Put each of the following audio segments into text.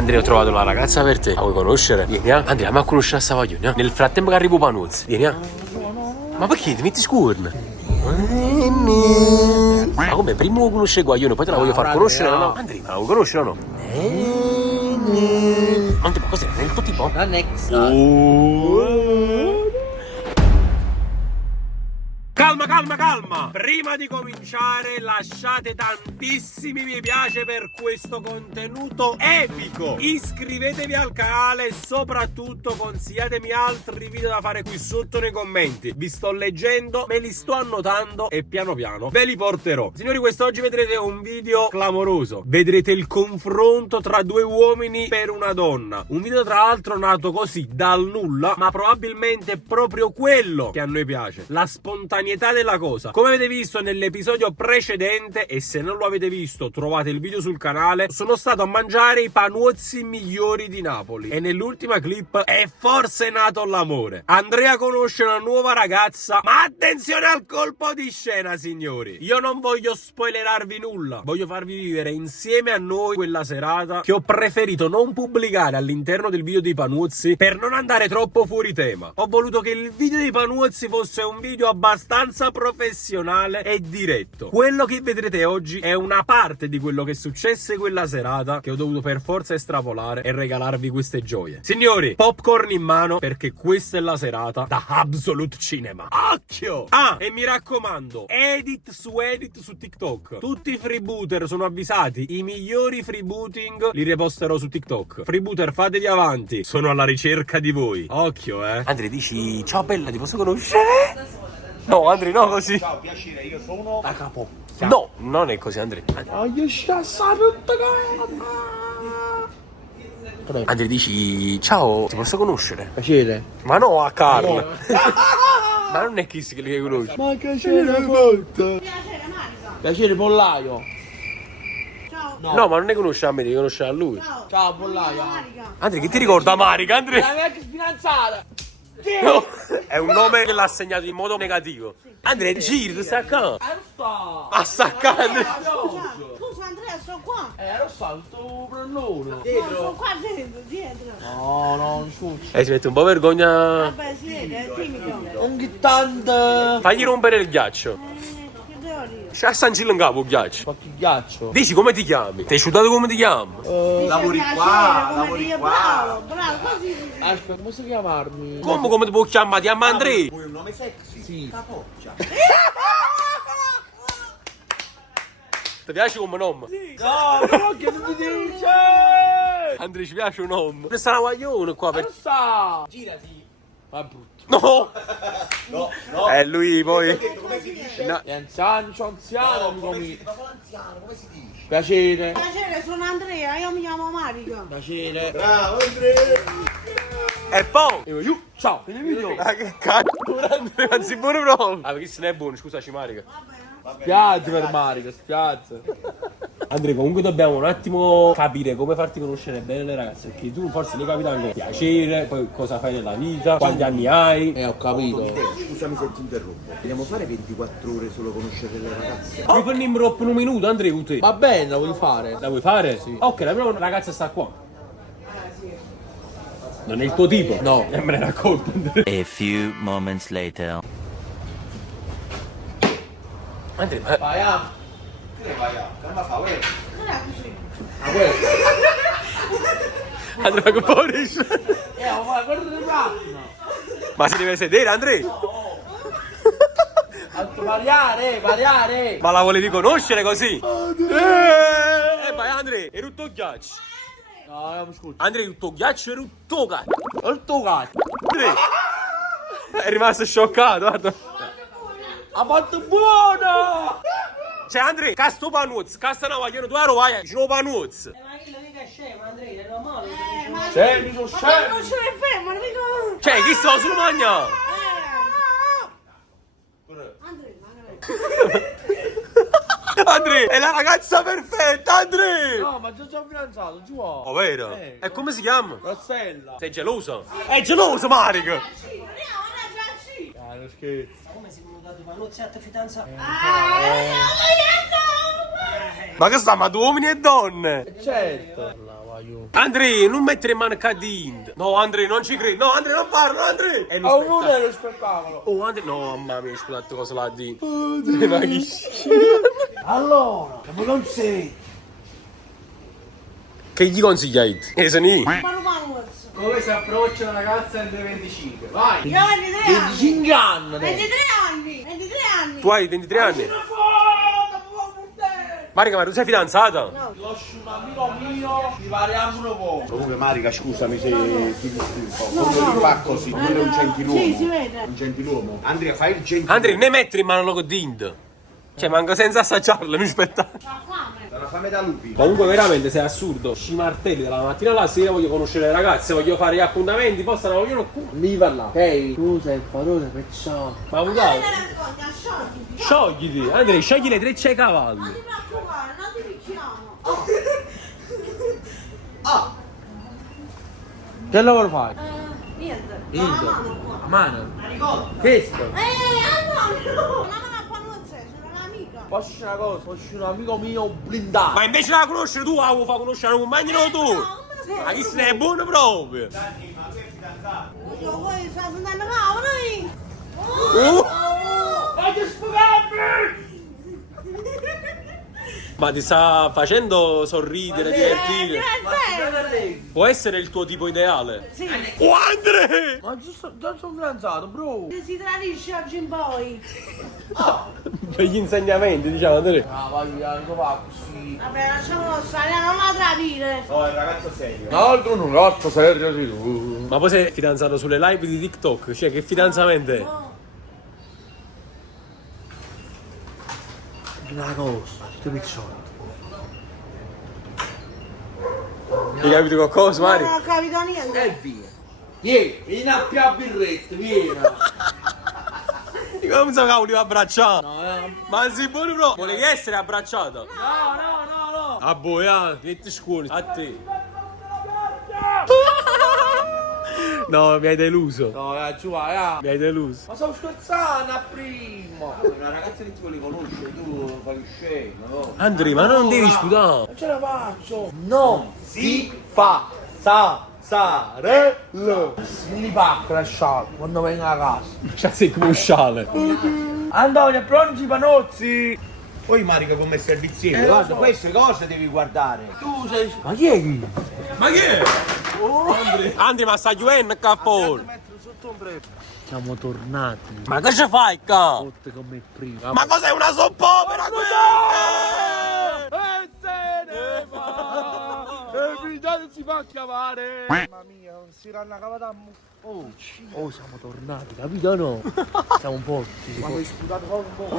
Andrea, ho trovato la ragazza per te. La vuoi conoscere? Vieni, Andrea, ma conosci la Savaglione? Nel frattempo che arrivo Panuzzi. Vieni, Ma perché ti metti scuorna? Ma come? Prima lo conosce Guaglione, poi te la voglio far conoscere, no? Andrea, ma la vuoi conoscere o no? Andrea, ma cos'è? Nel tuo tipo? La next. Calma, calma, calma! Prima di cominciare lasciate tantissimi mi piace per questo contenuto epico! Iscrivetevi al canale e soprattutto consigliatemi altri video da fare qui sotto nei commenti. Vi sto leggendo, me li sto annotando e piano piano ve li porterò. Signori, quest'oggi vedrete un video clamoroso. Vedrete il confronto tra due uomini per una donna. Un video tra l'altro nato così, dal nulla, ma probabilmente è proprio quello che a noi piace. La spontaneità della cosa. Come avete visto nell'episodio precedente, e se non lo avete visto trovate il video sul canale, sono stato a mangiare i panuozzi migliori di Napoli e nell'ultima clip è forse nato l'amore. Andrea conosce una nuova ragazza, ma attenzione al colpo di scena, signori. Io non voglio spoilerarvi nulla, voglio farvi vivere insieme a noi quella serata che ho preferito non pubblicare all'interno del video dei panuozzi per non andare troppo fuori tema. Ho voluto che il video dei panuozzi fosse un video abbastanza professionale e diretto. Quello che vedrete oggi è una parte di quello che successe quella serata, che ho dovuto per forza estrapolare e regalarvi queste gioie. Signori, popcorn in mano, perché questa è la serata da Absolute Cinema. Occhio! Ah, e mi raccomando, edit su TikTok. Tutti i freebooter sono avvisati, i migliori freebooting li riposterò su TikTok. Freebooter, fatevi avanti, sono alla ricerca di voi. Occhio, Andrea, dici ciao bella, ti posso conoscere? No, Andrea, no, così. Ciao, piacere, io sono la capocchia. No, non è così, Andrea. Io Andrea, dici ciao, ti posso conoscere? Piacere. Ma no, a Carl. Ma non è Kiss che li conosci. Ma piacere molto. Piacere, Marica. Piacere, pollaio. Ciao. No, ma non ne conosce a me, ne conosce a lui. Ciao. Ciao, pollaio. Marica. Andrea, che ti ricorda Marica, Andrea? La mia ex fidanzata. No, è un nome che l'ha segnato in modo negativo. Andrea, giri, sta qua. A sacca, Andrea. Scusa Andrea, sto qua. Lo so, sto prendendo. No, sto qua dietro. No, non scusi. Si mette un po' vergogna. Vabbè, si vede, è timido. Ogni tanto. Fagli rompere il ghiaccio. Che devo dire? C'è a San Gillo in capo il ghiaccio. Qualche ghiaccio. Dici come ti chiami? Ti hai ciutato come ti chiami? Lavori Dice qua, piacere, come lavori dire, qua. bravo, bravo, così si dice. Aspetta, come si chiamarmi? Come ti puoi chiamare? Ti chiami Andrea? Vuoi un nome sexy? Sì. Capoccia. Ti piace come nome? No, però che non mi dice? Andrea, ci piace un nome? Questa è una guaglione qua per... Lo sa. Girati. Ma è brutto. No! No. Lui poi... Come si dice? No. Gli anziani, c'ho anziano, amico mio. Ma sono anziano, come si dice? Piacere. Piacere, sono Andrea, io mi chiamo Marica. Piacere. Bravo Andrea! E poi... Ciao, che video? Ah, che cazzo, Andrea, non si pure proprio. Ah, perché se ne è buono, scusaci Marica. Spiazza per Marica, spiazza. Andrea, comunque dobbiamo un attimo capire come farti conoscere bene le ragazze, perché tu forse le capita anche piacere, poi cosa fai nella vita, quanti anni hai. Ho capito. Scusami se ti interrompo. Vogliamo fare 24 ore solo conoscere le ragazze? Vuoi farne in troppo un minuto, Andrea, con te? Va bene, la vuoi fare? La vuoi fare? Sì. Ok, la prima ragazza sta qua. Non è il tuo tipo? No. E me ne racconto, Andrea. A few moments later. Andrea, Vai a. Che vai a? Calma fa, uè. Non è così. Ma quello. Andrea, che paura. Ma guarda il macchina. Ma si deve sedere, Andrea? Alto variare. Ma la volevi conoscere così? Vai Andrea, è tutto ghiaccio. No, io mi scuso. Andrea, tutto ghiaccio e tutto cazzo. Il tuo cazzo. Andrea, è rimasto scioccato, guarda. Ha fatto buono. Cioè Andrea, casto panuzzi, casta una guaglione, tu ero vai, ci sono panuzzi. Ma Sì, mi sono ma scemo. non ce l'hai fermo, non mica... Cioè, chi sta sul magna? Andrea, è la ragazza perfetta, Andrea! No, ma già sono fidanzato, ci vuole. Oh, vero? E come si chiama? Rossella. Sei gelosa? È gelosa, Marica! Non scherzo. Come si sono dati panuzzi a te fidanzata? Ma che sta, ma tu uomini e donne? Certo. io. Andrea, non mettere in mano cadin. No, Andrea, non ci credo. No, Andrea, non parlo, Andrea. È Oh, non è lo spettacolo. Oh, Andrea, no, mamma mia, scusate cosa la di. Ma che Allora, come non sei? Che gli consigliai? Che sono io? Manu Manuz. Come si approccia una ragazza nel 25? Vai! Io ho 23 anni. 25 anni! 23 anni. 23 anni. Tu hai 23 anni? Marica, ma tu sei fidanzata? No. Conosci un amico mio, ci pariamo un po'. Comunque Marica, scusami se ti disturbo. Quando li fa così, non è un gentiluomo. Sì, si vede. Un gentiluomo. Andrea, fai il gentiluomo. Andrea, ne mettere in mano logo Dind. Cioè, manca senza assaggiarlo, mi spettacolo. C'ha fame. È una fame da lupi. Comunque veramente sei assurdo. Ci martelli dalla mattina alla sera, voglio conoscere le ragazze, voglio fare gli appuntamenti, poi stanno vogliono culo. Lì parla. Ok, tu sei il padrone, perciò. Ma Non dai, te ne vergogna, sciogliti. sciogliti. Andrea, scegli le trecce ai cavalli. Non ti preoccupare, non ti picchiamo. Che lavoro fai? Niente. Niente. La mano qua. Mano. Questo? Antonio! Una mano a Panuzze, sono un'amica. Posso una cosa? Posso un amico mio blindato. Ma invece la conoscere tu, la vuoi far conoscere un compagno tu. Ma chi se ne è buono proprio? Io poi sto sentendo cavoli. Voglio sfogarmi! Ma ti sta facendo sorridere, divertire. Può essere il tuo tipo ideale? Sì. Oh, Andrea! Ma già sono fidanzato, bro! Si tradisce oggi in poi. Per gli insegnamenti, diciamo, Andrea. Ah, vai via, non fa così. Vabbè, lasciamolo stare, non la tradire. No, è un ragazzo serio. No, tu non l'altro serio, sì. Ma poi sei fidanzato sulle live di TikTok? Cioè, che fidanzamento è? No. Una cosa, tutti picciotti. Hai capito qualcosa, Mari? Non ho capito niente. E via. Vieni a più a birrette, vieni. Come so cavolo, abbracciato? No, Ma sei buono proprio? Volevi essere abbracciato? no. A boia, metti scuoli, a te. No, mi hai deluso. No, giù, vai. Mi hai deluso. Ma stavo scherzando a primo. Una ragazza che ti vuole conoscere, tu fai scemo, no? Andrea, ma non devi sputare. Non ce la faccio. Non si fa sassarello. Si li pacca lasciato quando venga a casa. Cioè, sei come un sciale. Antonio, pronti i panozzi? Poi Marica come serviziere, lo guarda, so. queste cose devi guardare. Tu sei... Ma chi è chi? Ma che è? Andrea, ma sta giocando capo. Siamo tornati. Ma che ci fai qua? Tutte come prima. Ma cos'è una soppopera questa? E se ne va! E Militare si fa chiamare! Mamma mia, non si ranno cavata. Oh, siamo tornati, capito o no? Siamo forti. Ma hai sputato proprio un po'.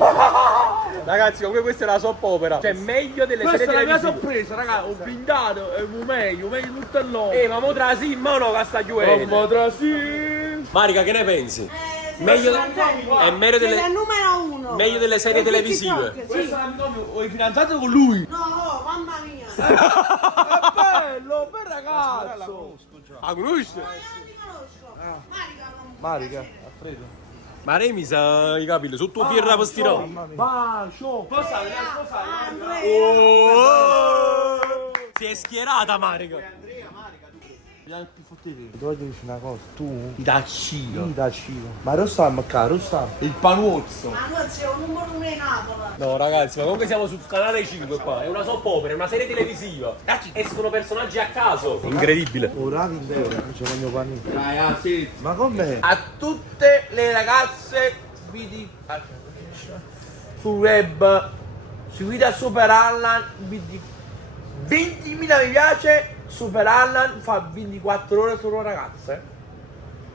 Ragazzi, comunque questa è una soppopera. Cioè, meglio delle Questa serie è la mia televisive. sorpresa, raga. Ho blindato, è meglio tutto il nome. Ma mo tra sì, ma no, che sta giocando. Mamma tra sì. Marica, che ne pensi? Sì, Meglio- Antonio. è meglio delle- Sei il numero uno. meglio delle serie Per televisive. TikTok, Questo sì. è l'amico mio, ho fidanzato con lui. No, mamma mia. È bello, bel ragazzo. Ah, conosci? Ma io non ti conosco. Marica non Marica, Alfredo. Ma lei mi sa i capelli, su tuo birra per stirare. Bacio. Andrea. Oh! Si è schierata, Marica. Devo dirti una cosa, tu mi dà Ciro. Mi dà Ciro. Ma Rossam, caro, Rossam. Il panuozzo. Ma noi siamo un numero uno in Napoli. No, ragazzi, ma comunque siamo sul canale 5 qua. È una soppopera, è una serie televisiva. Escono personaggi a caso. Incredibile. Ora vero, non c'è il mio panino. Ragazzi, ma com'è? A tutte le ragazze su web, seguite a Super Allan, 20.000 mi piace, Super Allan fa 24 ore solo ragazze.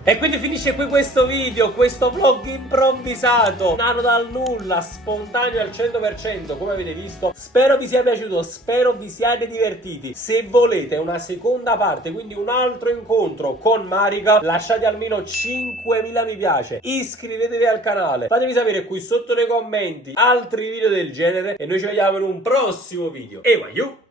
E quindi finisce qui questo video, questo vlog improvvisato, nato dal nulla, spontaneo al 100%, come avete visto. Spero vi sia piaciuto, spero vi siate divertiti. Se volete una seconda parte, quindi un altro incontro con Marica, lasciate almeno 5.000 mi piace, iscrivetevi al canale, fatemi sapere qui sotto nei commenti altri video del genere e noi ci vediamo in un prossimo video. E you!